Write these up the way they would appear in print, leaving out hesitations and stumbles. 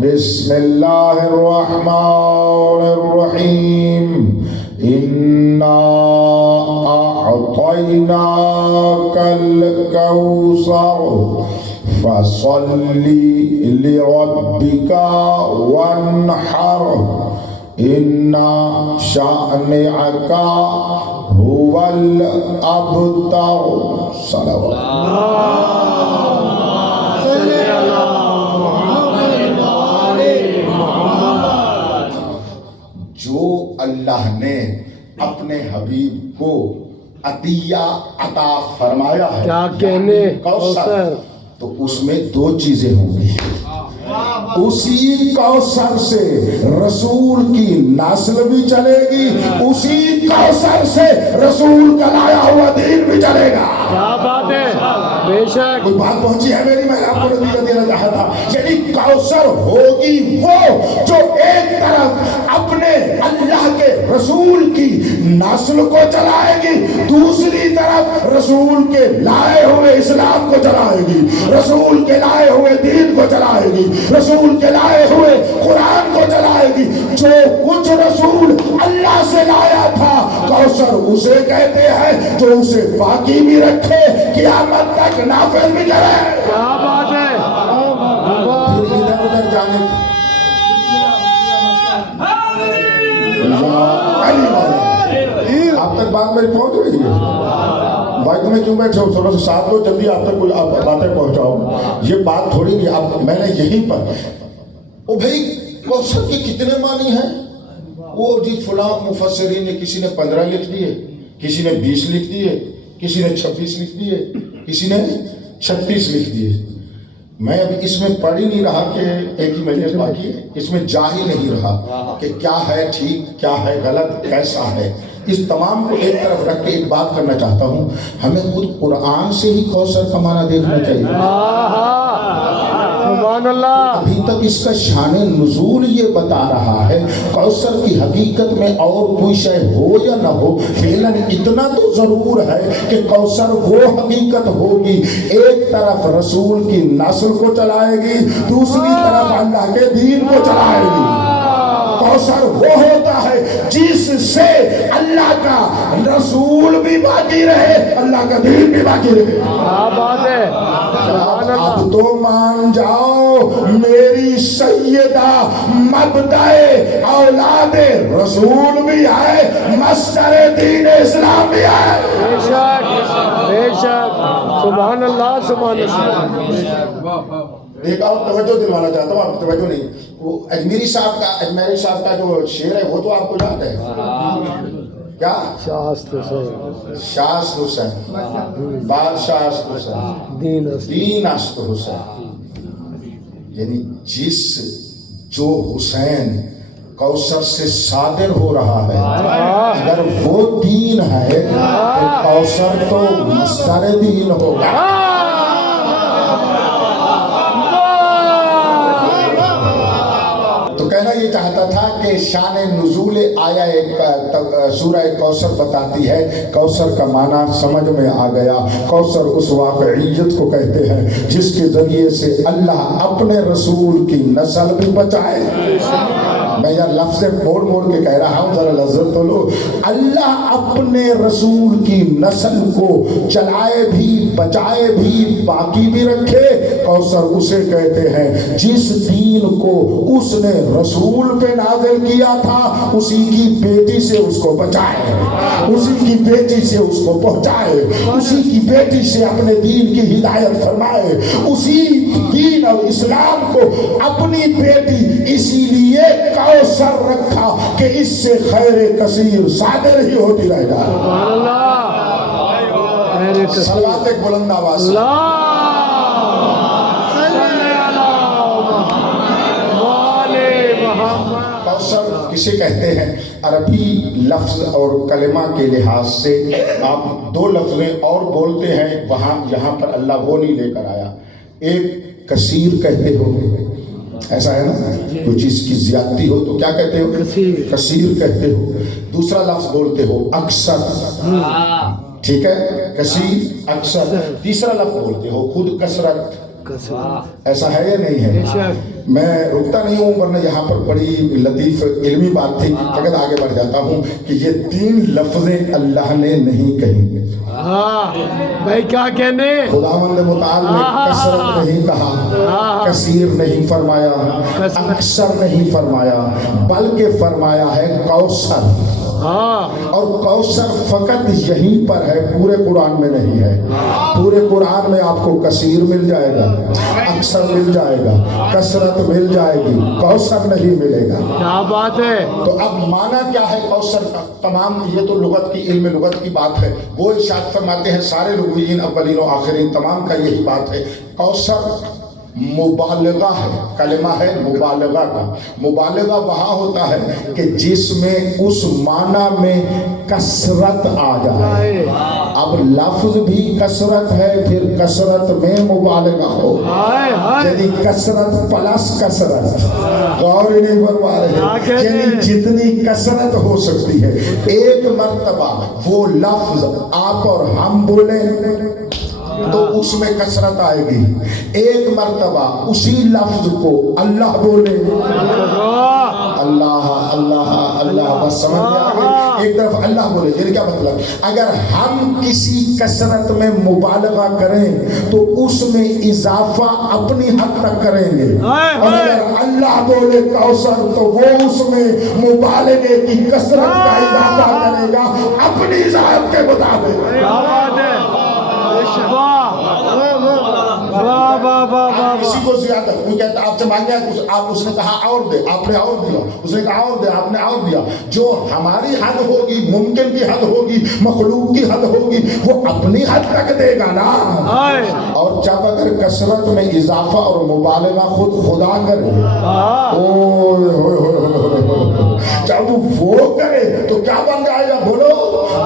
بسم اللہ الرحمن الرحیم انا اعطیناک الکوثر فصل لربک وانحر ان شانئک هو الابتر. جو اللہ نے اپنے حبیب کو عطیہ عطا فرمایا ہے کیا کہنے کوثر، تو اس میں دو چیزیں ہوں گی. اسی کوثر سے رسول کی نسل بھی چلے گی، اسی کوثر سے رسول کا لایا ہوا دین بھی چلے گا. کیا بات ہے، بے شک. کوئی بات پہنچی ہے میری؟ میں آپ کو نتیجہ دینا چاہتا تھا. یعنی کوثر ہوگی وہ جو ایک طرف اپنے اللہ کے رسول کی نسل کو چلائے گی، دوسری طرف رسول کے لائے ہوئے اسلام کو چلائے گی، رسول کے لائے ہوئے دین کو چلائے گی، رسول کے لائے ہوئے قرآن کو چلائے گی. جو کچھ رسول اللہ سے لایا تھا کوثر اسے کہتے ہیں جو اسے باقی بھی رکھے، قیامت تک نافذ بھی کرے. کیا بات ہے. پھر ادھر ادھر جانے آپ تک بات میری پہنچ رہی ہے؟ بھائی تمہیں کیوں بیٹھے ہو؟ تھوڑا سا ساتھ لو، جلدی آپ تک کوئی باتیں پہنچاؤ. یہ بات تھوڑی کہ اب میں نے یہیں پر او بھائی کوثر کے کتنے معنی ہیں؟ وہ جی فلاں مفسرین نے کسی نے 15 لکھ دیے، کسی نے 20 لکھ دیے، کسی نے 26 لکھ دیے، کسی نے 36 لکھ دیے. میں ابھی اس میں پڑھ ہی نہیں رہا کہ ایک ہی مجلس باقی ہے، اس میں جا ہی نہیں رہا کہ کیا ہے ٹھیک، کیا ہے غلط، کیسا ہے. اس تمام کو ایک طرف رکھ کے ایک بات کرنا چاہتا ہوں. ہمیں خود قرآن سے ہی کوثر کا معنی دیکھنا چاہیے. سبحان اللہ. ابھی تک اس کا شان نزول یہ بتا رہا ہے. کوثر کی حقیقت میں اور کوئی شے ہو یا نہ ہو، فعلاً اتنا تو ضرور ہے کہ کوثر وہ حقیقت ہوگی ایک طرف رسول کی نسل کو چلائے گی، دوسری طرف اللہ کے دین کو چلائے گی. کوثر وہ ہوتا ہے جس سے اللہ کا رسول بھی باقی رہے، اللہ کا دین بھی باقی رہے. کیا بات ہے. اب تو مان جاؤ میری سیدہ مبدأ اولاد رسول بھی ہے، مصدر دین اسلام بھی ہے. بے شک بے شک. سبحان اللہ سبحان اللہ. ایک اور توجہ دلوانا چاہتا ہوں، آپ توجہ نہیں. وہ اجمیری صاحب کا جو شعر ہے وہ تو آپ کو یاد ہے کیا؟ شاست حسین شاست حسین بادشاہ حسین دین است حسین. یعنی جو حسین کوثر سے صادر ہو رہا ہے، اگر وہ دین ہے تو کوثر تو مصدر دین ہوگا. تو کہنا یہ چاہتا تھا کہ شان نزول آیا سورہ کوثر بتاتی ہے. کوثر کا معنی سمجھ میں آ گیا. کوثر اس واقعیت کو کہتے ہیں جس کے ذریعے سے اللہ اپنے رسول کی نسل بھی بچائے. میں یہ لفظ موڑ موڑ کے کہہ رہا ہوں، ذرا لذت تو لو. اللہ اپنے رسول کی نسل کو چلائے بھی، بچائے بھی، باقی بھی رکھے. کوثر اسے کہتے ہیں جس دین کو اس نے رسول پہ نازل کیا تھا اسی کی بیٹی سے اس کو بچائے، اسی کی بیٹی سے اس کو پہنچائے، اسی کی بیٹی سے اپنے دین کی ہدایت فرمائے، اسی دین اور اسلام کو اپنی بیٹی اسی لیے کوثر رکھا کہ اس سے خیر کثیر صادر ہی ہوتی رہ جائے. سبحان اللہ. صلوات ایک بلند آواز. کوثر کسے کہتے ہیں؟ عربی لفظ اور کلمہ کے لحاظ سے آپ دو لفظیں اور بولتے ہیں، یہاں پر اللہ وہ نہیں لے کر آیا. ایک کثیر کہتے ہو، ایسا ہے نا، کوئی چیز کی زیادتی ہو تو کیا کہتے ہو؟ کثیر کہتے ہو. دوسرا لفظ بولتے ہو اکثر، ٹھیک ہے، کثیر اکثر. تیسرا لفظ بولتے ہو خود کثرت، ऐसा है या नहीं है? मैं रुकता नहीं हूँ, वरना यहाँ पर बड़ी लतीफ इल्मी बात थी, मगर आगे बढ़ जाता हूँ कि ये 3 लफ्जें अल्लाह ने नहीं कही। भाई क्या कहने, खुदावंद मुताल ने कसरत नहीं कहा, कसीर नहीं फरमाया, अक्सर नहीं फरमाया, बल्कि फरमाया है कौसर। और कौसर फकत यहीं पर है, पूरे कुरान में नहीं है। पूरे कुरान में आपको कसीर मिल जाएगा, अक्सर मिल जाएगा, कसरत मिल जाएगी, कौसर नहीं मिलेगा। क्या बात है। तो अब माना क्या है कौसर का? तमाम ये तो लुगत की, इल्म लुगत की बात है। वो इरशाद फरमाते हैं, सारे लुगवीन अव्वलीन और आखिरीन तमाम का यही बात है, कौसर मुबालगा है, कलमा है मुबालगा का। मुबालगा वहाँ होता है कि जिसमें उस माना में कसरत आ जाए। अब लफ्ज भी कसरत है, फिर कसरत में मुबालगा हो, यानी कसरत प्लस कसरत। गौर नहीं फरमा रहे, यानी जितनी कसरत हो सकती है, एक मर्तबा वो लफ्ज आप और हम बोले तो उसमें कसरत आएगी। एक मर्तबा उसी लफ्ज को अल्लाह बोले, अल्लाह अल्लाह अल्लाह, बस समझ में आ गई। एक तरफ अल्लाह बोले, ये क्या मतलब? अगर हम किसी कसरत में मुबालगा करें तो उसमें इजाफा अपनी हद तक करेंगे, और अगर अल्लाह बोले कौसर तो वो उसमें मुबालगे की कसरत का इजाफा करेगा अपनी ज़ात के मुताबिक। किसी को ज्यादा कोई कहता आपसे मांगे कुछ, आप उसने कहा और दे, आपने और दिया, उसने कहा और दे, आपने और दिया। जो हमारी हद होगी, मुमकिन की हद होगी, मखलूक की हद होगी, वो अपनी हद तक देगा ना। और जब अगर कसरत में इजाफा और मुबालगा खुद खुदा करे, जब वो करे तो क्या बन जाएगा बोलो?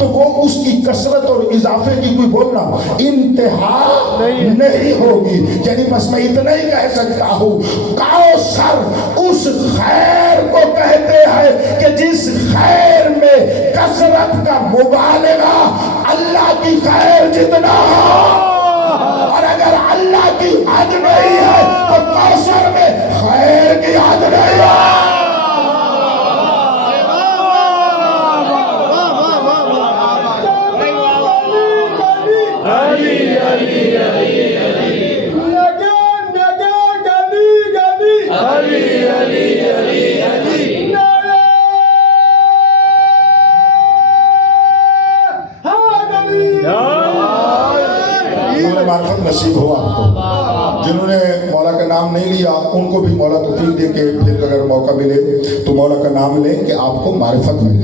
तो वो उसकी कसरत और इजाफे की कोई बोलना इंतहा नहीं होगी। यानी बस मैं इतना ही कह सकता हूँ, कौसर उस खैर को कहते हैं कि जिस खैर में कसरत का मुबालगा अल्लाह की खैर जितना हो, और अगर अल्लाह की हद नहीं है तो कौसर में खैर की हद नहीं है। मार्फत नसीब हो आपको। जिन्होंने मौला का नाम नहीं लिया उनको भी मौला तौफीक दे के फिर अगर मौका मिले तो मौला का नाम ले कि आपको मारिफत मिले।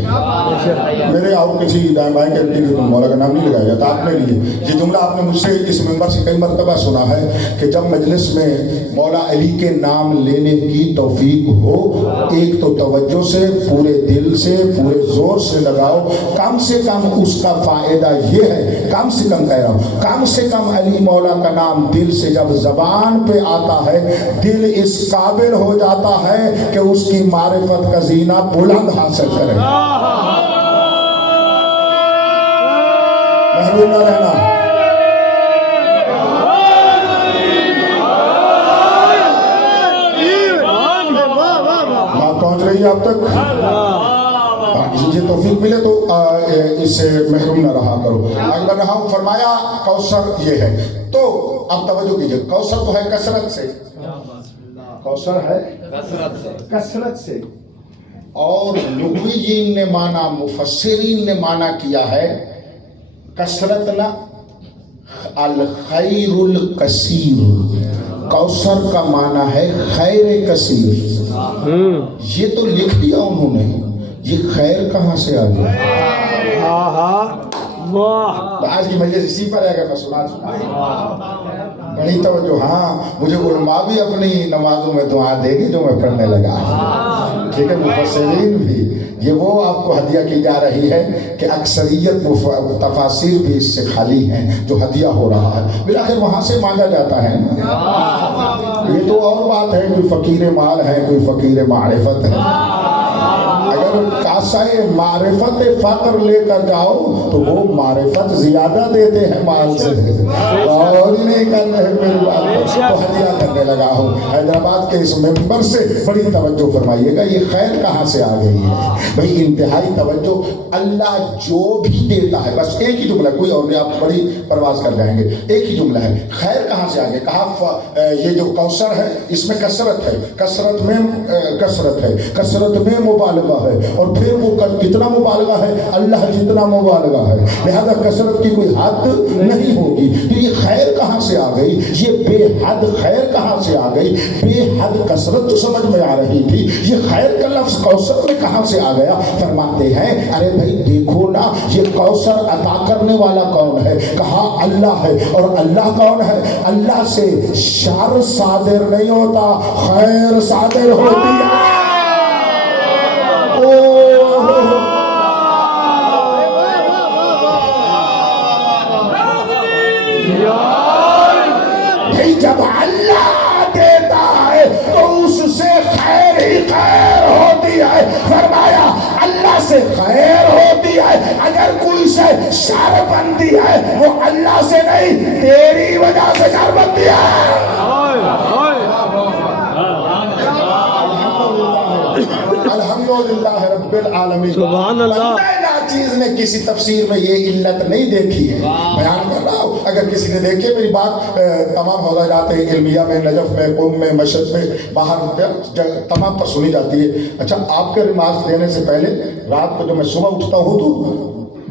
मेरे और किसी दाएं बाएं के लिए मौला का नाम नहीं लगाया जाता, आपने लिए। ये जुमला आपने मुझसे इस मेंबर से कई मरतबा सुना है कि जब मजलिस में मौला अली के नाम लेने की तौफीक हो, एक तो तवज्जो से, पूरे दिल से, पूरे जोर से लगाओ। कम से कम उसका फायदा ये है, कम से कम कह रहा हूँ, कम से कम अली मौला का नाम दिल से जब जबान पे आता है, दिल इस काबिल हो जाता है कि उसकी मारिफत का जीना बुलंद हासिल करे। महरूम न रहना। बात पहुंच रही है आप तक? मुझे तौफीक मिले तो इससे महरूम न रहा करो। आगे बढ़ रहा हूँ। फरमाया कौसर ये है। तो अब तवज्जो कीजिए, कौसर तो है कसरत से, कौसर है कसरत से। और लुग़वीयीन ने माना, मुफस्सिरीन ने माना किया है कसरत ना अल खैरुल कसीर। कौसर का माना है खैर कसीर। ये तो लिख दिया उन्होंने, ये खैर कहाँ से आ गया? आज की मजलिस इसी पर है। अगर मैं सुना बड़ी तवज्जो। हाँ, मुझे उलमा भी अपनी नमाजों में दुआ देगी जो मैं पढ़ने लगा। ठीक है, मुफस्सिरीन भी ये वो आपको हदिया की जा रही है कि अक्सरियत तफासिर भी इससे खाली हैं जो हदिया हो रहा है। फिर आखिर वहाँ से मांगा जाता है ना। ये तो और बात है, कोई फ़कीर माल है, कोई फ़कीर मारिफत है। अगर कासाए मारिफत फक्र लेकर जाओ तो वो मारिफत ज्यादा देते हैं माल से, और ही नहीं कर रहे मेरी बात तो हदिया करने लगा हूँ। हैदराबाद के इस मेंबर से बड़ी तवज्जो फरमाइएगा, ये खैर कहाँ से आ गई है भाई, इंतहाई तवज्जो। अल्लाह जो भी देता है, बस एक ही जुमला, कोई और नहीं, आप बड़ी परवाज कर जाएंगे, एक ही जुमला है, खैर कहाँ से आ गई। कहा ये जो कौसर है इसमें कसरत है, कसरत में कसरत है, कसरत में मुबालगा है, और फिर वो कितना मुबालगा है, अल्लाह जितना मुबालगा है, लिहाजा कसरत की कोई हद नहीं होगी। तो ये खैर कहाँ से आ गई, ये बेहद खैर कहाँ से आ गई, बेहद कसरत तो समझ में आ रही थी, ये खैर का लफ्ज कौसर में कहाँ से आ गया। फरमाते हैं अरे भाई देखो ना, ये कौसर अता करने वाला कौन है, कहा अल्लाह है, और अल्लाह कौन है, अल्लाह से शर सादिर नहीं होता, खैर सादिर होती है। जब अल्लाह देता है तो उससे खैर ही खैर होती है। फरमाया अल्लाह से खैर होती है, अगर कोई से शर बनती है वो अल्लाह से नहीं तेरी वजह से शर बनती है। अल्हम्दुलिल्लाह रब्बिल आलमीन। सुभान अल्लाह। चीज ने किसी तफसीर में ये इल्लत नहीं देखी है, बयान कर रहा हूँ। अगर किसी ने देखी मेरी बात, तमाम हौला जाते हैं इल्मिया में, नजफ में, कुम में, मशद में, बाहर तमाम पर सुनी जाती है। अच्छा, आपके रिमार्क्स देने से पहले रात को जब मैं सुबह उठता हूँ तो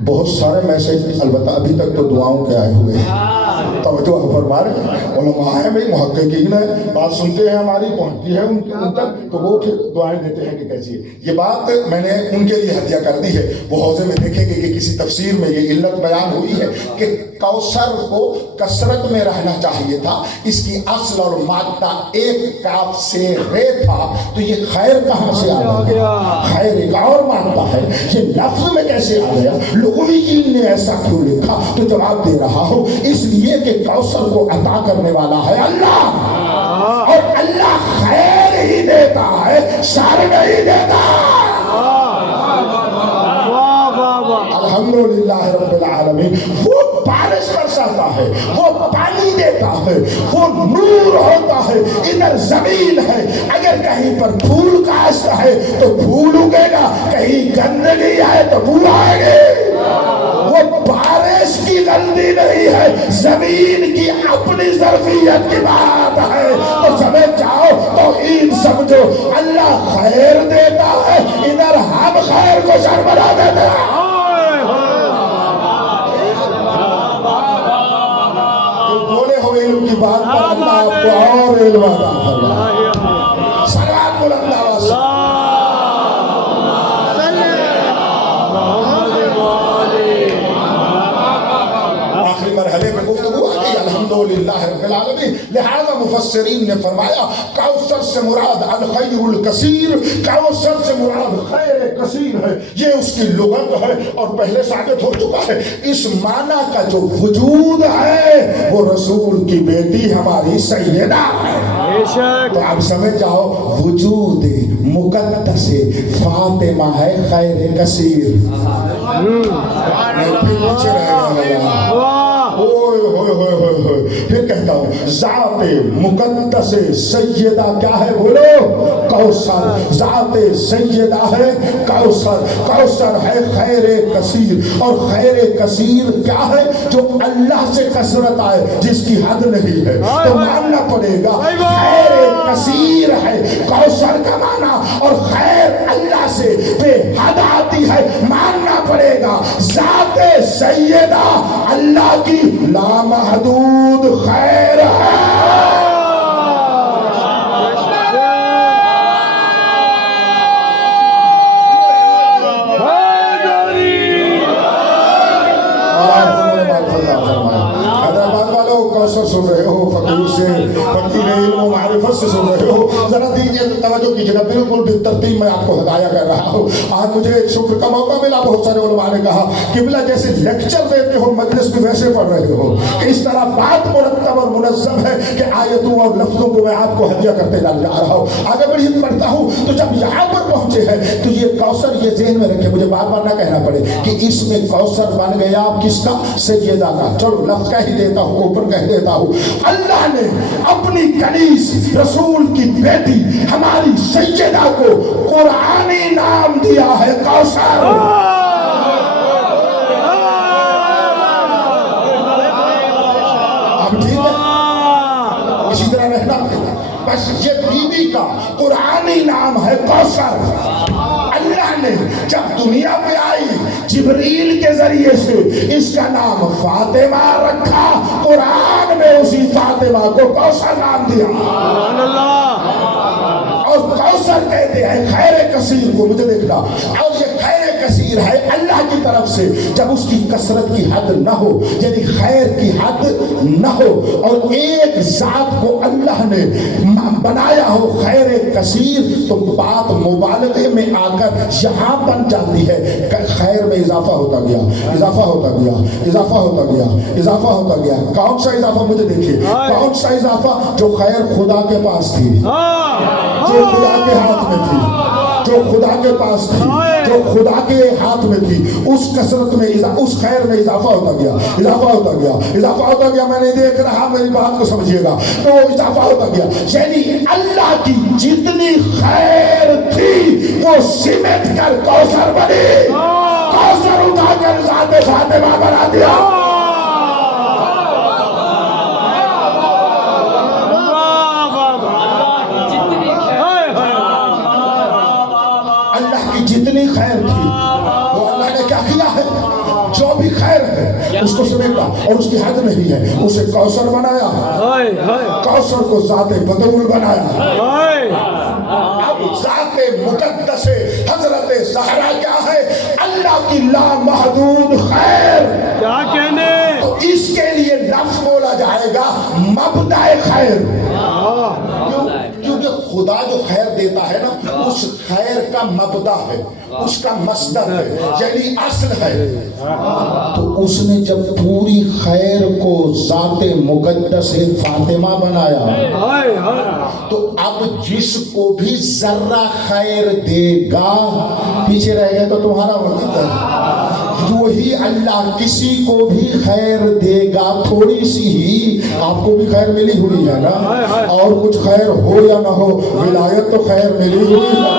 बहुत सारे मैसेज, अलबत्ता अभी तक तो दुआओं के आए हुए हैं, तवज्जो फरमा रहे उलमा है भाई, मुहक्किकीन है, बात सुनते हैं हमारी, पहुंचती है उन तक, तो वो फिर दुआएं देते हैं कि कैसी है। ये बात मैंने उनके लिए हदिया कर दी है। वो हौजे में देखेंगे कि किसी तफसीर में ये इल्लत बयान हुई है कि कौसर को कसरत में रहना चाहिए था, इसकी असल और मादा एक काफ से रे था, तो ये खैर कहाँ से आ गया, खैर एक और मानता है, ये लफ्ज में कैसे आ गया, लोगों ने ऐसा क्यों लिखा। तो जवाब दे रहा हूं, इसलिए कि कौसर को अता करने वाला है अल्लाह, और अल्लाह खैर ही देता है, शर नहीं देता। अल्हम्दुलिल्लाह रब्बिल आलमीन। वो बारिश बरसाता है, वो पानी देता है, वो नूर होता है, इधर जमीन है, अगर कहीं पर फूल काश्त है तो फूल उगेगा, कहीं गंदगी है तो बू आएगी। वो बारिश की गलती नहीं है, जमीन की अपनी ज़र्फियत की बात है। तो समझ जाओ, तौहीद समझो, अल्लाह खैर देता है, इधर हम खैर को शर बना देते हैं। बोले हो इल्म की बात पर अल्लाह आपको और इल्म अता फरमाए। सलात बुलंद आवाज़ से। आखिरी मरहले में गुफ्तगू आ गई, अल्हम्दुलिल्लाह रब्बिल आलमीन। लिहाजा मुफस्सिरीन ने फरमाया कौसर से मुराद अल खैरुल कसीर, कौसर से मुराद खैर कसीर है, ये उसकी लुगत है और पहले साबित हो चुका है। इस माना का जो वजूद है वो रसूल की बेटी हमारी सैयदा है। तो आप समझ जाओ, वजूद मुकद्दस फातिमा है खैर कसीर। फिर कहता हूँ ज़ाते मुकद्दस सैयदा क्या है, बोलो कौसर। ज़ाते सैयदा है कौसर, कौसर है खैर कसीर, और खैर कसीर क्या है, जो अल्लाह से कसरत आए, जिसकी हद नहीं है। तो मानना पड़ेगा खैर कसीर है कौसर का माना, और खैर अल्लाह से बेहद आती है, मानना पड़ेगा। ज़ाते सैयदा अल्लाह की लामहदूद खैर है। कौसर सुन रहे हो, फकीर से, फकीर इल्म मारिफत से सुन रहे हो, जरा दीजिए तवज्जो की कीजिएगा, बिल्कुल भी तरतीब में आपको हदाया कर रहा हूँ। आज मुझे एक शुक्र का मौका मिला, बहुत सारे उलमा ने कहा किबला जैसे लेक्चर देते हो मजलिस में वैसे पढ़ रहे हो, इस तरह बात मुरत्तब और मुनज़्ज़म है कि आयतों और लफ्ज़ों को मैं आपको हदिया करते जा रहा हूँ। आगे बढ़िए पढ़ता हूँ तो जब यहाँ पर पहुँचे हैं तो ये कौसर, ये ज़हन में रखे, मुझे बार बार ना कहना पड़े कि इसमें कौसर बन गया किसका, सैयदा का। चलो लफ्ज़ कह ही देता हूँ, ऊपर कह देता हूँ। अल्लाह ने अपनी कनीज़ रसूल की बेटी हमारी सैयदा को कुरानी नाम दिया है कौसर। अब ठीक है, इसी तरह रहना बस। ये बीबी का कुरानी नाम है कौसर। अल्लाह ने जब दुनिया पे आई जिब्रील के जरिए से इसका नाम फातिमा रखा, कुरान में उसी फातिमा को कौसर नाम दिया। और कौसर कहते हैं खैर कसीर को, मुझे देखना, और ये खैर कसीर है अल्लाह की तरफ से जब उसकी कसरत की हद न हो, यानी खैर की हद न हो, और एक जात को अल्लाह ने बनाया हो खैर कसीर, तो बात मुबालगे में आकर यहाँ बन जाती है। खैर में इजाफा होता गया, इजाफा होता गया, इजाफा होता गया, इजाफा होता गया। कौन सा इजाफा, मुझे देखिए, कौन सा इजाफा? जो खैर खुदा के पास थी, जो खुदा के हाथ में थी, जो खुदा के पास थी, जो खुदा के हाथ में थी, उस कसरत में उस खैर में इजाफा होता गया, इजाफा होता गया, इजाफा होता गया। मैं नहीं देख रहा, मेरी बात को समझिएगा, तो इजाफा होता गया। यानी अल्लाह की जितनी खैर थी वो सिमट कर कौसर बनी, कौसर उठाकर ज़ाते फातिमा बना दिया। जितनी खैर थी वो अल्लाह ने क्या किया है, जो भी खैर है उसको समेटा, और उसकी हद नहीं है, उसे कौसर बनाया, कौसर को ज़ाते बतूल बनाया। अब ज़ाते मुक़द्दस हज़रत ज़हरा क्या है? अल्लाह की लामहदूद खैर। क्या कहने, तो इसके लिए लफ्ज़ बोला जाएगा मबदाए खैर, क्योंकि खुदा जो खैर देता है ना, उस खैर का मबदा है, उसका मस्दर है, यानी असल है। तो उसने जब पूरी खैर को ज़ाते मुक़द्दस फातिमा बनाया, तो अब जिसको भी जर्रा खैर देगा, पीछे रह गए तो तुम्हारा वक्त है, वही अल्लाह किसी को भी खैर देगा। थोड़ी सी ही आपको भी खैर मिली हुई है ना, और कुछ खैर हो या ना हो, विलायत तो खैर मिली हुई है।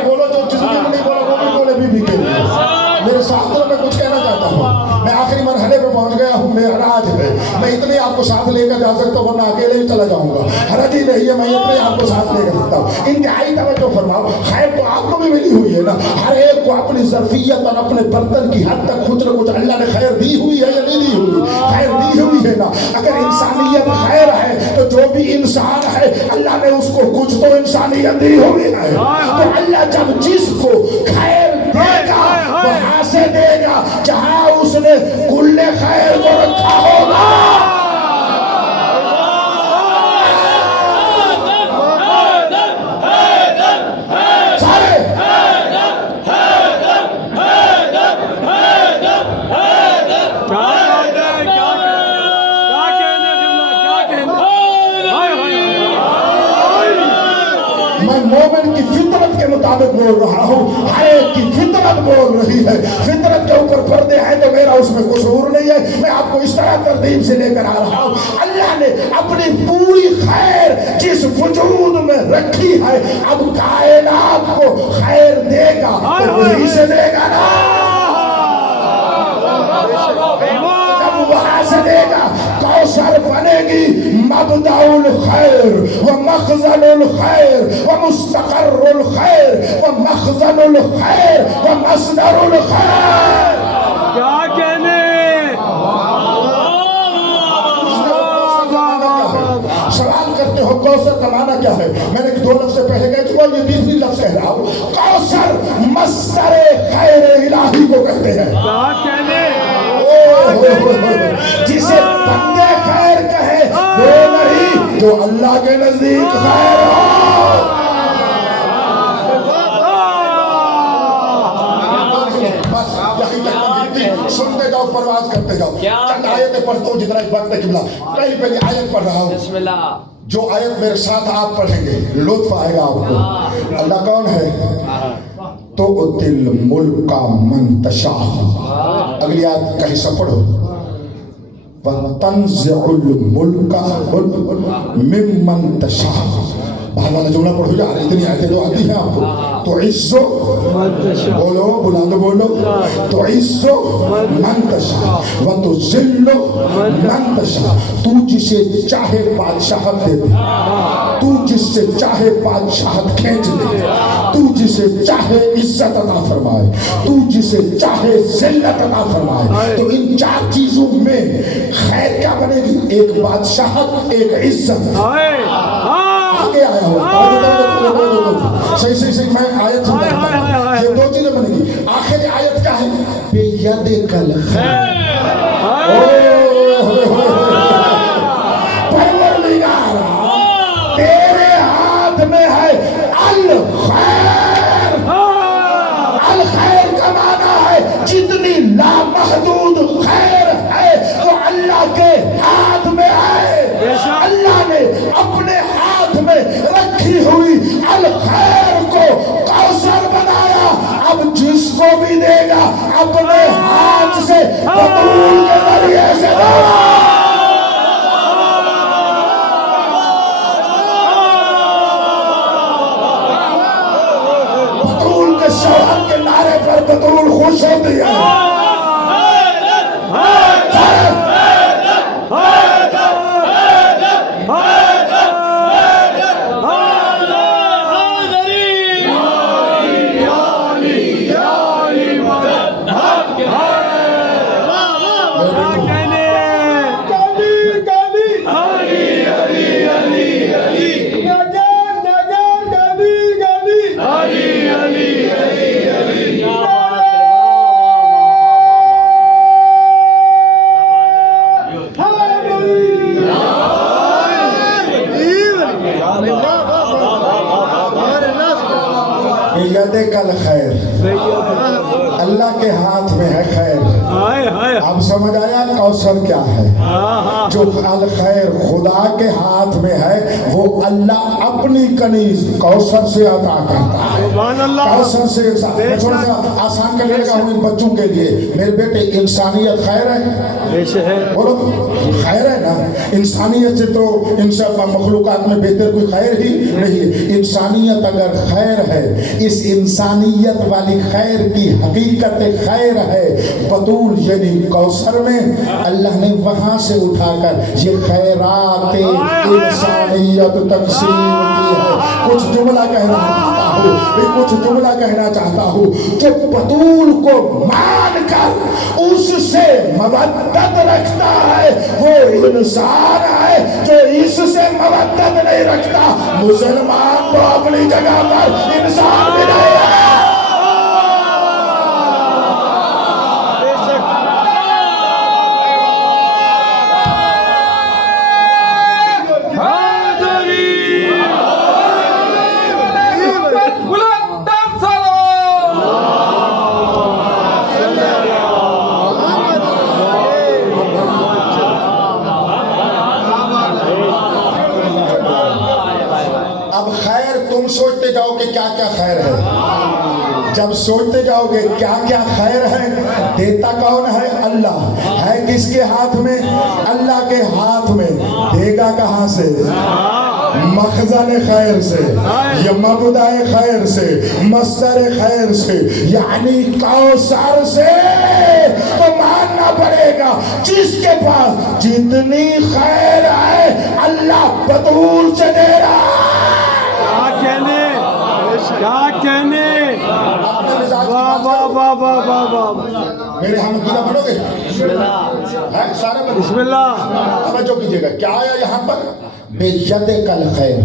बोलो जो जिंदगी में नहीं बोला वो भी बोले बीबी के लिए। मेरे साथियों में कुछ कहना चाहता हूँ, मैं आखिरी मरहले पे पहुंच गया हूँ, मेराज है, मैं इतने आपको साथ लेकर जा सकता हूँ, वरना अकेले ही चला जाऊंगा। हरज ही नहीं है, मैं इतने आपको साथ लेकर सकता हूँ। इंतहाई तवज्जो फरमाओ, खैर तो आपको भी मिली हुई है ना, हर एक को अपनी ज़र्फियत और अपने बर्तन की हद तक कुछ न कुछ अल्लाह ने खैर दी हुई है या नहीं दी हुई? खैर दी हुई है ना। अगर इंसानियत खैर है तो जो भी इंसान है अल्लाह ने उसको कुछ तो इंसानियत दी हुई है। तो अल्लाह जब जिसको खैर देगा वहां से देगा जहां उसने कुल्ले खैर को रखा होगा। मोमिन की फितरत के मुताबिक बोल रहा हूँ, हर एक की फितरत बोल रही है। फितरत के ऊपर पर्दे हैं तो मेरा उसमें कसूर नहीं है, मैं आपको इस तरह तरतीब से लेकर आ रहा हूँ। अल्लाह ने अपनी पूरी खैर जिस वजूद में रखी है, अब कायनात को खैर देगा तो वहीं से देगा ना, वहां से देगा। कौसर बनेगी मबदाउल खैर व मखज़नुल खैर व मुस्तक़र्रुल खैर व मखज़नुल खैर व मस्दरुल खैर। क्या कहने, सवाल करते हो कौसर का माना क्या है? मैंने दो लफ्ज़ से पहले कह चुका, ये तीसरी लफ्ज़ कह रहा हूँ। कौसर मस्दरे खैर इलाही को कहते हैं। क्या कहने, जिसे बंदे खैर कहे جو اللہ کے نزدیک خیر ہو. بس یہی تک کبھی سنتے جاؤ، پرواز کرتے جاؤ. چند آیتیں پڑھتا ہوں جتنا وقت ہے. قبلہ پہلی آیت پڑھ رہا ہوں. بسم اللہ. جو آیت میرے ساتھ آپ پڑھیں گے لطف آئے گا آپ کو. اللہ کون ہے؟ تؤتی الملک من تشاء. اگلی آیت کا حصہ پڑھو. وتنزع الملک ممن تشاء. باہر والا جملہ پڑھو یار، اتنی آیتیں جو آتی ہیں آپ کو. تو عزو بولو، بلند بولو. تو عزو من تشاء وتذل من تشاء. تو جسے چاہے بادشاہت دے دے، تو جس سے چاہے بادشاہت کھینچ دے، تو جسے چاہے عزت عطا فرمائے، تو جسے چاہے ذلت عطا فرمائے. تو ان چار چیزوں میں خیر کیا بنے گی؟ ایک بادشاہت، ایک عزت. آگے آیا ہو صحیح میں آیت سمجھتا. یہ دو چیزیں بنے گی. آخری آیت کیا ہے؟ بیدک الخیر. پروردگار تیرے ہاتھ میں ہے الخیر. الخیر کا معنی ہے جتنی لامحدود خیر ہے وہ اللہ کے ہاتھ میں ہے. اللہ نے اپنے ہاتھ میں رکھی ہوئی الخیر کو کوثر بنایا. اب جس کو بھی دے گا اپنے ہاتھ سے بطول کے ذریعے سے دے گا. بطول کے شوہر کے نعرے پر بطول خوش ہوتی ہے. بیدک الخیر. اللہ کے ہاتھ میں ہے خیر. اب سمجھ آیا کوثر کیا ہے؟ جو الخیر خدا کے ہاتھ میں ہے وہ اللہ اپنی کنیز کوثر سے عطا کرتا ہے. کوثر سے تھوڑا سا آسان کر لے گا ہوں ان بچوں کے لیے. میرے بیٹے انسانیت خیر ہے؟ بولو خیر ہے نا. انسانیت سے تو ان سب مخلوقات میں بہتر کوئی خیر ہی نہیں. انسانیت اگر خیر ہے، اس انسانیت والی خیر کی حقیقت خیر ہے بطول یعنی کوثر میں. اللہ نے وہاں سے اٹھا کر یہ خیرات انسانیت تقسیم کی ہے. کچھ جملہ کہنا چاہتا ہوں کہ بطول کو مان کر اس سے مودت رکھتا ہے وہ انسان ہے. جو اس سے مودت نہیں رکھتا مسلمان تو اپنی جگہ پر انسان بھی نہیں ہے. سوچتے جاؤ کہ کیا کیا خیر ہے. جب سوچتے جاؤ گے کیا کیا خیر ہے، دیتا کون ہے؟ اللہ ہے. کس کے ہاتھ میں؟ اللہ کے ہاتھ میں. دے گا کہاں سے؟ مخزن خیر سے یا مبدأ خیر سے، مصدر خیر سے، یعنی کوثر سے. تو ماننا پڑے گا جس کے پاس جتنی خیر ہے اللہ بطول سے دے رہا ہے. کیا کہنے. واہ واہ واہ واہ واہ واہ. میرے ہم عقیدہ پڑھو گے؟ سارے بسم اللہ. توجہ کیجیے گا کیا آیا یہاں پر؟ بیدک الخیر.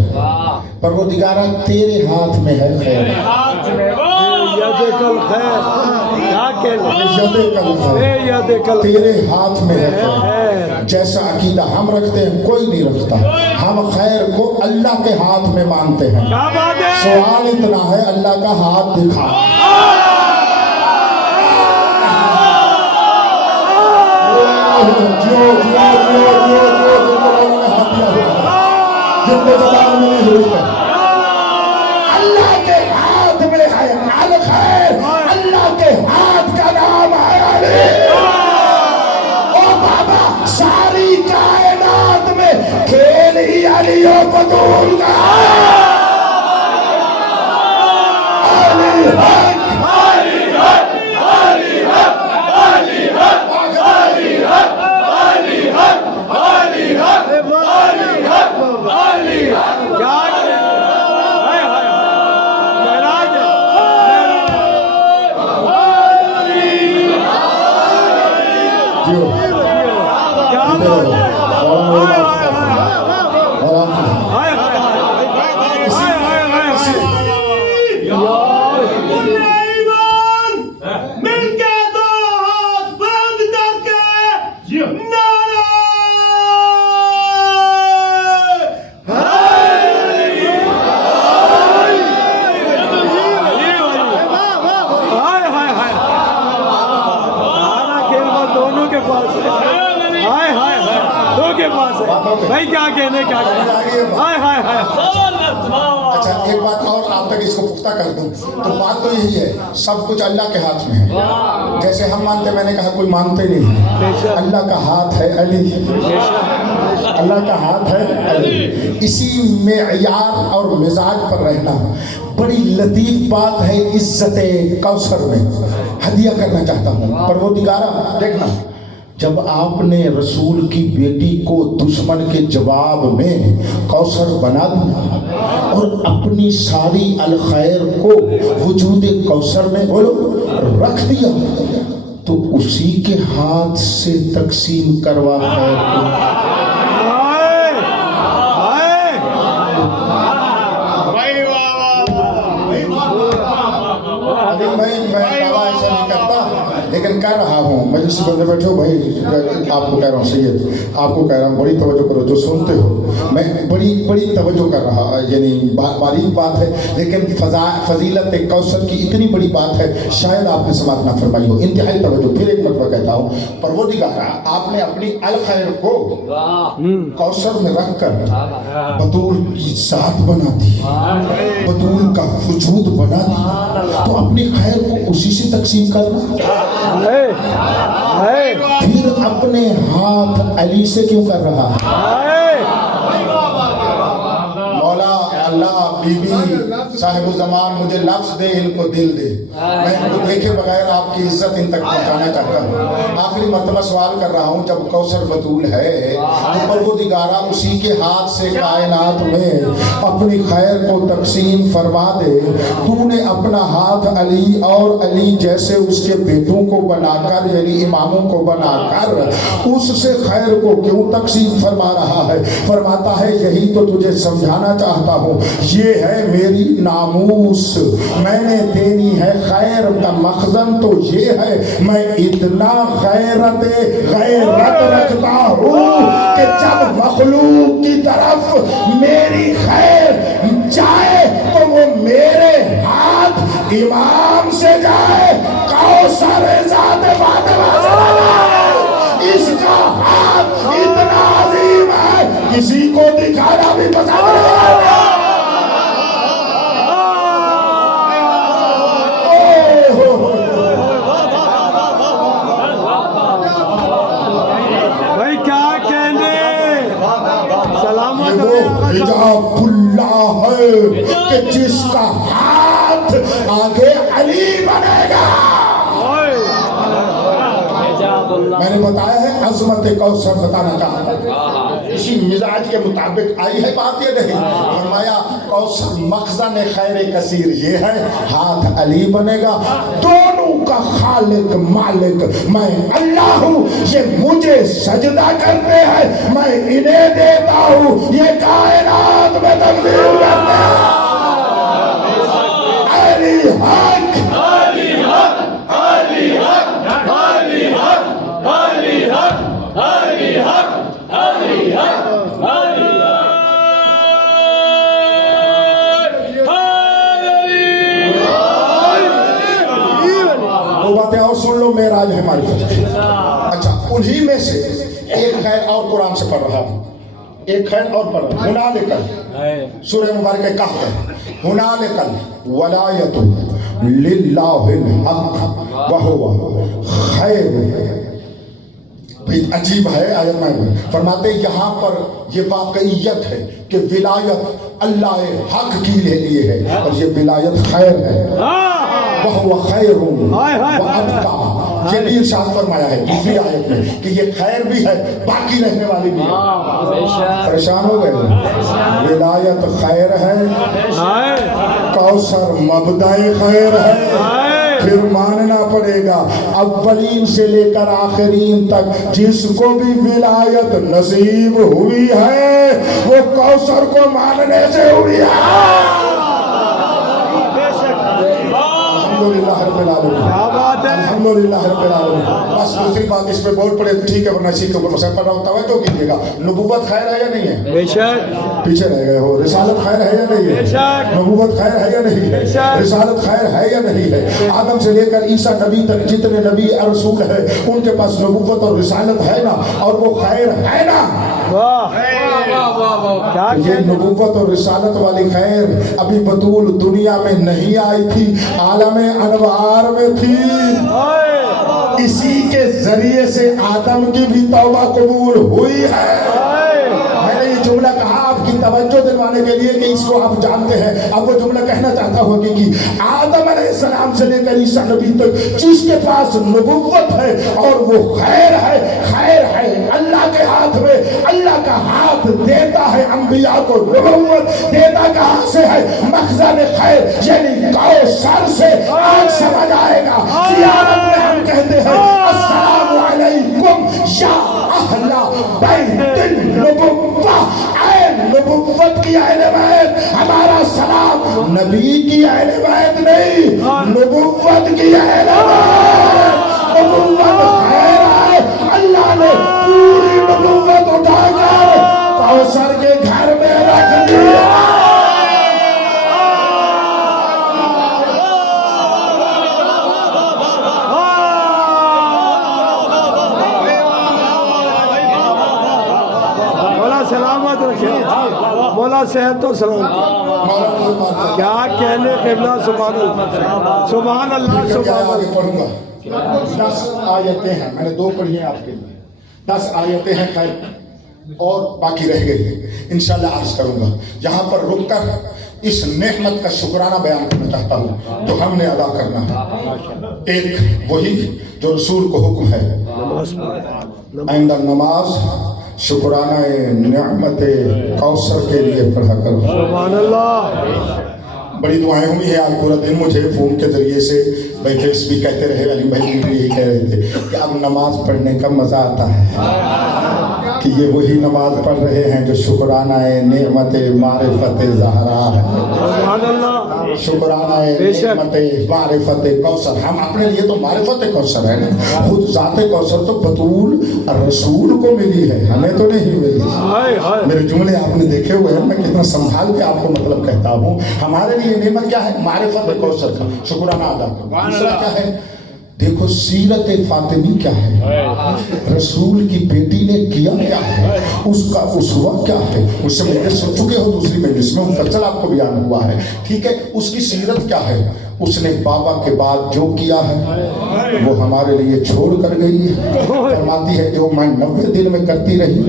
پروردگارہ تیرے ہاتھ میں ہے خیر. بیدک الخیر. क्या कहने यदे कल ए याद कल तेरे हाथ में है खैर। है जैसा अकीदा हम रखते हैं कोई नहीं रखता, हम खैर को अल्लाह के हाथ में मानते हैं। क्या बात है सवाल इतना है, अल्लाह का हाथ दिखा। जो हाथ दिया हुआ जिनको जबान में नहीं हुई है, अल्लाह के हाथ में है अल खैर, अल्लाह के हाथ का नाम है अली। ओ बाबा, सारी कायनात में खेल ही अली और बतूल का। अली हक, अली हक, अली हक, अली हक, अली हक, अली हक, अली हक, अली हक, अली हक। क्या हाय हाय महाराज जो क्या बात है हाय हाय मिलके दो हाथ बंद करके नारा हाय हाय हाय सारा खेल बस दोनों के पास है। हाय हाय हाय दो के पास है भाई, क्या कहने क्या कहने हाय हाय हाय अच्छा, एक बात और आप तक इसको पुख्ता कर दूं तो बात तो यही है, सब कुछ अल्लाह के हाथ में है। जैसे हम मानते, मैंने कहा कोई मानते नहीं है, अल्लाह का हाथ है अली, अल्लाह का हाथ है अली। इसी मेयार और मिजाज पर रहना बड़ी लतीफ बात है। इज्जत कौसर में हदिया करना चाहता हूँ। परवरदिगारा देखना, जब आपने रसूल की बेटी को दुश्मन के जवाब में कौसर बना दिया और अपनी सारी अल खैर को वजूद कौसर में बोलो रख दिया, तो उसी के हाथ से तकसीम करवा खैर को। हाय हाय अली भाई, मैं दावा ऐसा नहीं करता, लेकिन कर रहा हूँ। मजलिस में बंदे बैठे हो भाई, आपको कह रहा हूँ सैयद, आपको कह रहा हूँ बड़ी तवज्जो करो, जो सुनते हो मैं बड़ी तवज्जो कर रहा, यानी बारीक बात है, लेकिन फजीलत कौसर की इतनी बड़ी बात है, शायद आपने समाप्त ना फरमाई हो। इंतहाई तवज्जो, फिर एक मरतबा कहता हूँ, परवरदिगारा आपने अपनी अल खैर को कौसर में रख कर बतूल की जात बना दी, बतूल का वजूद बना दिया, तो अपनी खैर को उसी से तकसीम करना, हाय हाय फिर अपने हाथ अली से क्यों कर रहा है? हाय मौला अल्लाह बीबी साहिब ज़मान मुझे लफ्ज़ दे, इनको दिल दे, मैं इनको देखे बगैर आपकी इज्जत इन तक पहुंचाना चाहता हूँ। आखिरी मरतबा सवाल कर रहा हूँ, जब कौसर बतूल है तो परवरदिगारा उसी के हाथ से कायनात में अपनी खैर को तकसीम फरमा दे। तूने अपना हाथ अली और अली जैसे उसके बेटों को बनाकर, यानी इमामों को बनाकर उससे खैर को क्यों तकसीम फरमा रहा है? फरमाता है यही तो तुझे समझाना चाहता हूँ, ये है मेरी नामूस, मैंने देनी है खैर का मखजन तो ये है, मैं इतना गैरत रखता हूँ कि जब मखलूक की तरफ मेरी खैर जाए तो वो मेरे हाथ इमाम से जाए, कौसर ज़ात फातिमा से जाए। इसका हाथ इतना अजीम है, किसी को दिखाना भी पसंद नहीं आता। भाई क्या कहने सलामत वो हिजाबुल्ला है कि जिसका हाथ आगे अली बनेगा। मैंने बताया है अजमत कौसर बताना चाहता, इसी मिजाज के मुताबिक आई है बात। ये नहीं फरमाया कौसर मखजन खैर कसीर ये है, हाथ अली बनेगा। दोनों का खालिक मालिक मैं अल्लाह हूँ, ये मुझे सजदा करते हैं, मैं इन्हें देता हूँ, ये कायनात में तब्दील करते हैं। अली हक, अली हक, अली और कुरान से पढ़ रहा हूँ, एक खैर और पढ़ रहा हूँ। हुनालिकल सूरह मुबारक कहफ है, हुनालिकल वलायतु लिल्लाहिल हक व हुवा खैर। अजीब है आयत में फरमाते यहाँ पर ये वाकईयत है कि विलायत अल्लाह हक की लिए है और ये विलायत खैर है। वह खैरुन व अबका, ये भी इरशाद फरमाया है दूसरी आयत में कि ये खैर भी है, बाकी रहने वाली भी है। परेशान हो गए। विलायत खैर है, कौसर मबदाए खैर है, फिर मानना पड़ेगा अव्वलीन से लेकर आखिरीन तक जिसको भी विलायत नसीब हुई है वो कौसर को मानने से हुई है। अल्हम्दुलिल्लाह रब्बिल आलमीन। क्या बात है। अल्हम्दुलिल्लाह रब्बिल आलमीन। बस दूसरी बात इस पे बोल पड़े ठीक है, वरना इसी के ऊपर मसला पड़ रहा होता है तो कीजिएगा। नबूवत खैर है या नहीं है? बेशक। पीछे रह गए हो। रिसालत खैर है या नहीं है? बेशक। नबूवत खैर है या नहीं है? बेशक। रिसालत खैर है या नहीं है? आदम से लेकर ईसा नबी तक जितने नबी और रसूल है उनके पास नबूवत और रिसालत है ना, और वो खैर है ना। वाह क्या ये नबूवत और रिसालत वाली खैर अभी बतूल दुनिया में नहीं आई थी, आलम अनवार में थी। इसी के जरिए से आदम की भी तौबा कबूल हुई है। मैंने ये जुमला कहा आपकी तवज्जो दिलवाने के लिए कि इसको आप जानते हैं। अब वो जुमला कहना चाहता हूँ कि आदम अलैहिस्सलाम से लेकर ईसा नबी तक जिसके पास नबूवत है और वो खैर है, खैर है अल्लाह के हाथ में। अल्लाह का हाथ देता है अंबिया को नबूवत, देता कहाँ से है? मखज़न खैर यानी कौसर से। आज समझ आएगा। ज़ियारत में हम कहते हैं अस्सलामु अलैकुम या अहला बैतिन नबुव्वा, ऐ नबुव्वत की अहले बैत, हमारा सलाम नबी की अहले बैत नहीं, नबुव्वत की अहले बैत। नबुव्वत खैर है, अल्लाह ने पूरी नबुव्वत उठाकर कौसर के घर में रख दिया। सलामत रखे मौला सेहत तो सलामत। क्या कहने क़िबला। सुभान अल्लाह सुभान अल्लाह सुभान आगे पढ़ूंगा। 10 आयतें हैं, मैंने 2 पढ़ी हैं आपके लिए। 10 आयतें हैं खैर और बाकी रह गई इंशाल्लाह अर्ज करूंगा। यहाँ पर रुककर इस नेमत का शुक्राना बयान करना चाहता हूँ जो हमने अदा करना है। एक वही जो रसूल को हुक्म है, आइंदा नमाज शुक्राना नेमत कौसर के लिए पढ़ा करो। सुभान अल्लाह। बड़ी दुआएं हुई है। आज पूरा दिन मुझे फोन के जरिए से भाई फेस भी कहते रहे, अली भाई भी यही कह रहे थे कि अब नमाज पढ़ने का मजा आता है कि ये वही नमाज पढ़ रहे हैं जो शुक्राना नेमत मारिफत ज़हरा है। सुभान अल्लाह। शुक्राना नेमत मारिफत कौसर। हम अपने लिए तो मारिफत कौसर है ना, खुद जाते कौसर तो बतूल रसूल को मिली है, हमें तो नहीं मिली। मेरे जुमले आपने देखे हुए हैं, मैं कितना संभाल के आपको मतलब कहता हूँ। हमारे लिए नेमत क्या है? मारिफत कौसर का शुक्राना अदा करो। दूसरा क्या है? देखो सीरत फातिमी क्या है, रसूल की बेटी ने किया क्या है, उसका उसवा क्या है। उससे मेरे सुन चुके हो दूसरी मजलिस में, मुफस्सल आपको बयान हुआ है, ठीक है। उसकी सीरत क्या है, उसने बाबा के बाद जो किया है वो हमारे लिए छोड़ कर गई है। फरमाती है जो मैं 90 दिन में करती रही,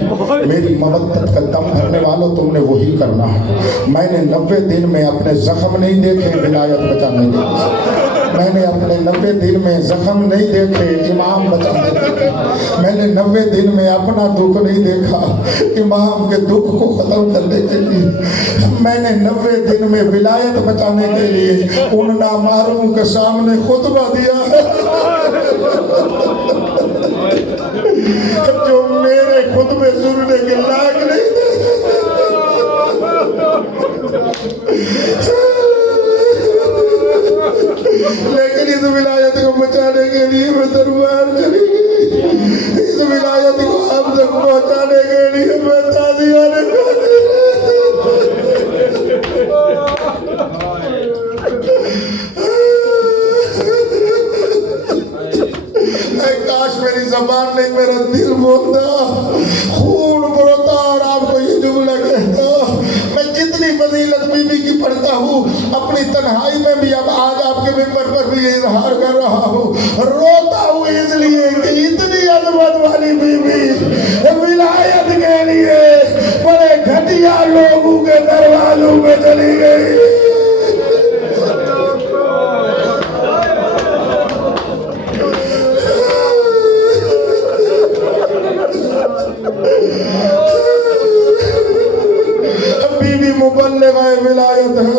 मेरी मवद्दत का दम भरने वालों तुमने वही करना है। मैंने 90 दिन में अपने जख्म नहीं देखे विलायत बचाने के लिए, मैंने अपने 90 दिन में जख्म नहीं देखे इमाम बचाने के लिए, मैंने 90 दिन में अपना दुख नहीं देखा इमाम के दुख को खत्म करने के लिए, मैंने 90 दिन में विलायत बचाने के लिए उन नामारूम के सामने खुतबा दिया है जो मेरे खुतबे सुनने के लायक नहीं थे। लेकिन इस विलायत को बचाने के लिए मैं दरबार चली गई, इस विलायत को आप तक पहुंचाने के लिए मैं ताज़ियाने काश मेरी ज़बान नहीं मेरा दिल बोलता। खूब बीबी की पढ़ता हूँ, अपनी तन्हाई में भी अब आज आपके मिंबर पर भी इजहार कर रहा हूँ, रोता हूँ इसलिए कि इतनी अजमत वाली बीबी विलायत के लिए बड़े घटिया लोगों के दरवाजों में चली गई। बीबी मुबल्लिग विलायत है,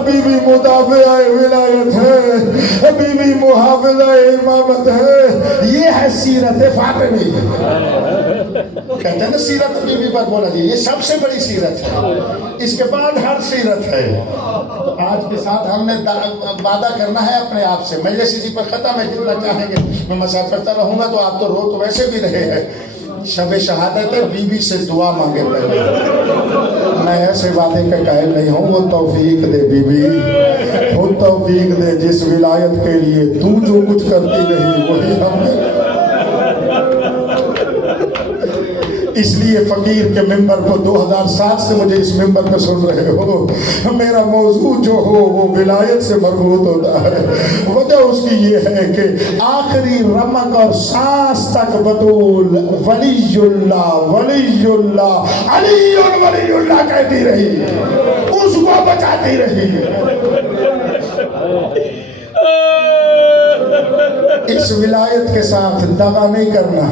बीबी मुदाफ़िआ विलायत है, बीबी मुहाफ़िज़ा इमामत है। ये है सीरत फातिमी। कहते हैं ना सीरत बीबी पर बोला जी, ये सबसे बड़ी सीरत है, इसके बाद हर सीरत है। तो आज के साथ हमने वादा करना है अपने आप से, मजलिस इसी पर खत्म है, जितना चाहेंगे मैं मसाज करता रहूंगा। तो आप तो रो तो वैसे भी रहे हैं, शब शहादत है, बीबी से दुआ मांगे पहले। मैं ऐसे वादे का कायल नहीं हूँ, वो तौफीक दे बीबी, वो तौफीक दे जिस विलायत के लिए तू जो कुछ करती रही वही हमने। इसलिए फकीर के मिंबर को 2007 से मुझे इस मिंबर पे सुन रहे हो, मेरा मौजू जो हो वो विलायत से मरबूत होता है। वजह उसकी ये है कि आखिरी रमक और सांस तक बतूल वलीयुल्लाह वलीयुल्लाह अलीयुल वलीयुल्लाह कहती रही, उसको बचाती रही। इस विलायत के साथ दगा नहीं करना,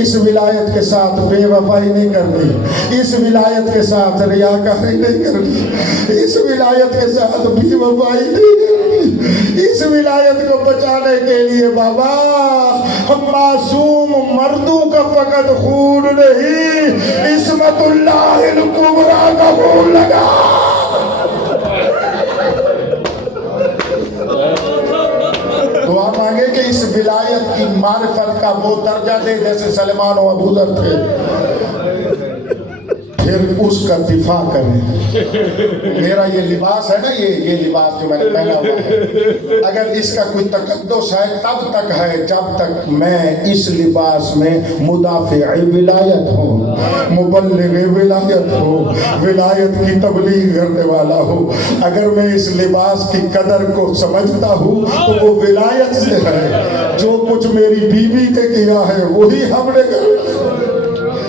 इस विलायत के साथ बेवफाई नहीं करनी, इस विलायत के साथ रियाकारी नहीं करनी, इस विलायत के साथ बेवफाई नहीं करनी। इस विलायत को बचाने के लिए बाबा हम मासूम मर्दों का फकत खून नहीं, इस्मतुल्लाहिल कुबरा का खून लगा। दुआ मांगे कि इस विलायत की मारिफत का वो दर्जा दे जैसे सलमान और अबू ज़र थे, फिर उसका दिफा करें। मेरा ये लिबास है ना, ये लिबास जो मैंने पहना हुआ है, अगर इसका कोई तकद्दुस है तब तक है जब तक मैं इस लिबास में मुदाफ़िअ विलायत हूँ, मुबल्लिग विलायत हूँ, विलायत की तबलीग करने वाला हूँ। अगर मैं इस लिबास की कदर को समझता हूँ तो वो विलायत से है। जो कुछ मेरी बीवी ने किया है वही हमने किया।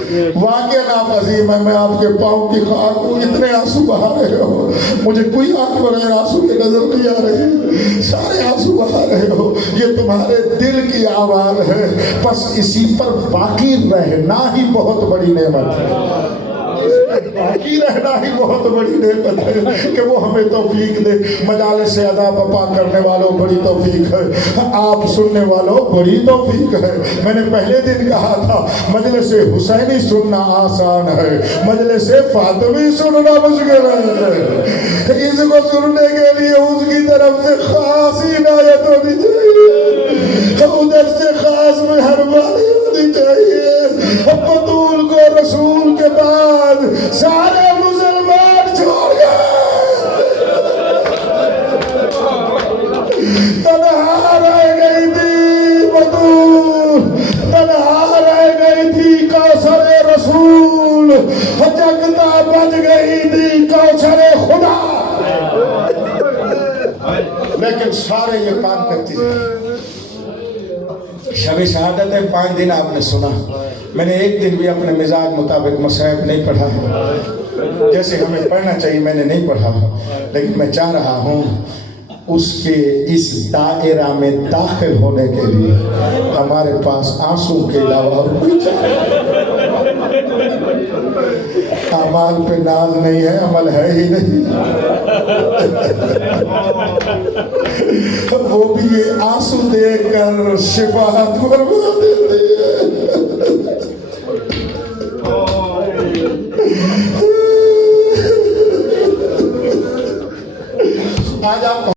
वाक़या नापज़ीर है, मैं आपके पाँव की खाक हूँ, इतने आंसू बहा रहे हो, मुझे कोई आंख बगैर आंसू की नजर नहीं आ रही, सारे आंसू बहा रहे हो, ये तुम्हारे दिल की आवाज़ है। बस इसी पर बाकी रहना ही बहुत बड़ी नेमत है, बाकी रहना ही बहुत बड़ी नेमत है कि वो हमें तौफीक दे। मजालिस से अदा बपा करने वालों बड़ी तौफीक है, आप सुनने वालों बड़ी तौफीक है। मैंने पहले दिन कहा था मजलिस हुसैनी सुनना आसान है, मजलिस फातिमी सुनना मुश्किल है। इसको सुनने के लिए उसकी तरफ से खास इनायत होनी चाहिए, उधर से खास मेहरबानी होनी चाहिए। बतूल को रसूल के बाद सारे मुसलमान छोड़ गए, तन्हा रह गई थी बतूल, तन्हा रह गई थी कौसर रसूल, जगता बच गई थी कौसर खुदा। लेकिन सारे ये काम करती रही। शब शहादत है 5 दिन आपने सुना, मैंने एक दिन भी अपने मिजाज मुताबिक मसाइब नहीं पढ़ा जैसे हमें पढ़ना चाहिए, मैंने नहीं पढ़ा। लेकिन मैं चाह रहा हूँ उसके इस दायरा में दाखिल होने के लिए हमारे पास आंसू के अलावा और कोई अमाल पे नाज नहीं है, अमल है ही नहीं। वो भी ये आंसू देकर शिफाअत फरमा देते हैं। आज आप